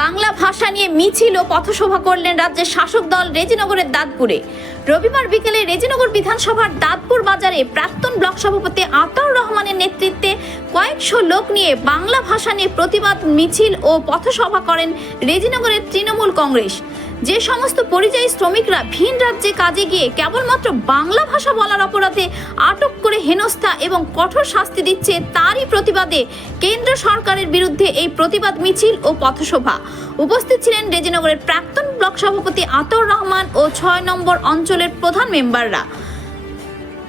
বাংলা ভাষা নিয়ে মিছিল ও পথসভা করলেন রাজ্যের শাসক দল রেজিনগরের দাঁতপুরে। রবিবার বিকেলে রেজিনগর বিধানসভার দাঁতপুর বাজারে প্রাক্তন ব্লক সভাপতি আতাউর রহমানের নেতৃত্বে কয়েকশো লোক নিয়ে বাংলা ভাষা নিয়ে প্রতিবাদ, মিছিল ও পথসভা করেন রেজিনগরের তৃণমূল কংগ্রেস। যে সমস্ত পরিযায়ী শ্রমিকরা ভিন রাজ্যে কাজে গিয়ে কেবলমাত্র বাংলা ভাষা বলার অপরাধে আটক করে হেনস্থা এবং কঠোর শাস্তি দিচ্ছে তারই প্রতিবাদে কেন্দ্র সরকারের বিরুদ্ধে এই প্রতিবাদ মিছিল ও পথসভা। উপস্থিত ছিলেন রেজিনগরের প্রাক্তন ব্লক সভাপতি আতর রহমান ও ছয় নম্বর অঞ্চলের প্রধান মেম্বাররা।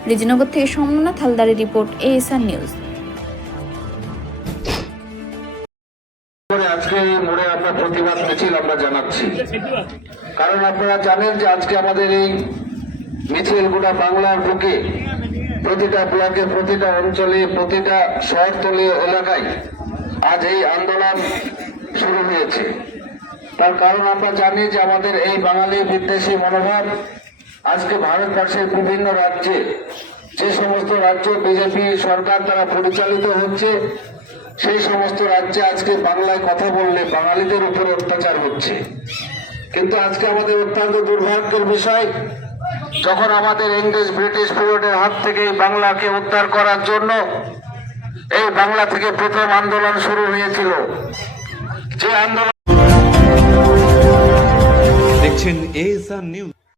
রেজিনগর থেকে সমনাথ হালদারের রিপোর্ট এএসআর নিউজ। করে আজকে এই মোড়ে আমরা প্রতিবাদ মিছিল আমরা জানাচ্ছি। কারণ আপনারা জানেন যে আজকে আমাদের এই মিছিলগুলো বাংলার বুকে প্রতিটা ব্লকে প্রতিটা অঞ্চলে, প্রতিটা শহরতলীয় এলাকায় আজ এই আন্দোলন শুরু হয়েছে। তার কারণ আমরা জানি যে আমাদের এই বাঙালি বিদ্বেষী মনোভাব আজকে ভারতবর্ষের বিভিন্ন রাজ্যে, যে সমস্ত রাজ্য বিজেপি সরকার দ্বারা পরিচালিত হচ্ছে সেই সমস্ত রাজ্যে আজকে বাংলায় কথা বললে বাঙালিদের উপরে অত্যাচার হচ্ছে। কিন্তু আজকে আমাদের অত্যন্ত দুর্ভাগ্যের বিষয়, যখন আমাদের ইংরেজ, ব্রিটিশ পিরিয়ডের হাত থেকে বাংলাকে উদ্ধার করার জন্য এই বাংলা থেকে প্রথম আন্দোলন শুরু হয়েছিল। যে আন্দোলন দেখছেন এএসআর নিউজ